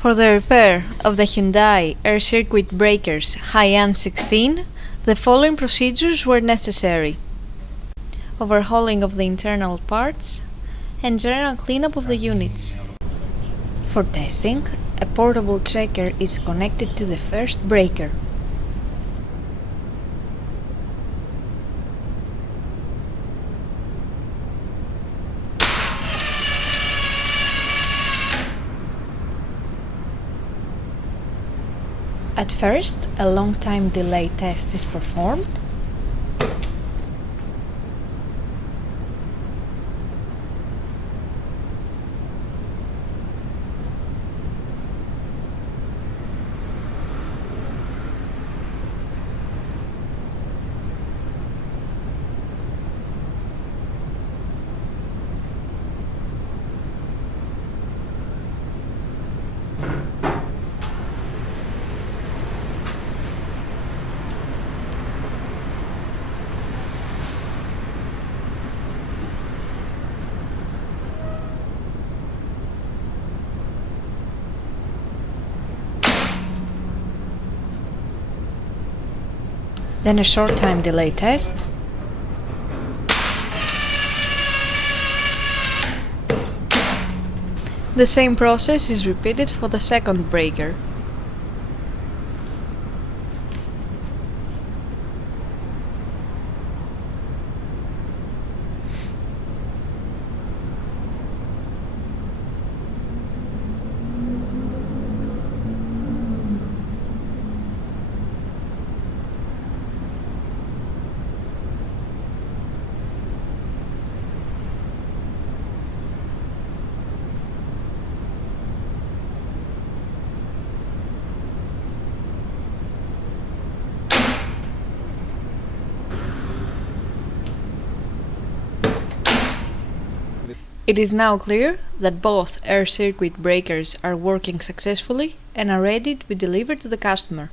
For the repair of the Hyundai air circuit breakers HiAN16, the following procedures were necessary: overhauling of the internal parts and general cleanup of the units. For testing, a portable checker is connected to the first breaker. At first, a long time delay test is performed. Then a short time delay test. The same process is repeated for the second breaker. It is now clear that both air circuit breakers are working successfully and are ready to be delivered to the customer.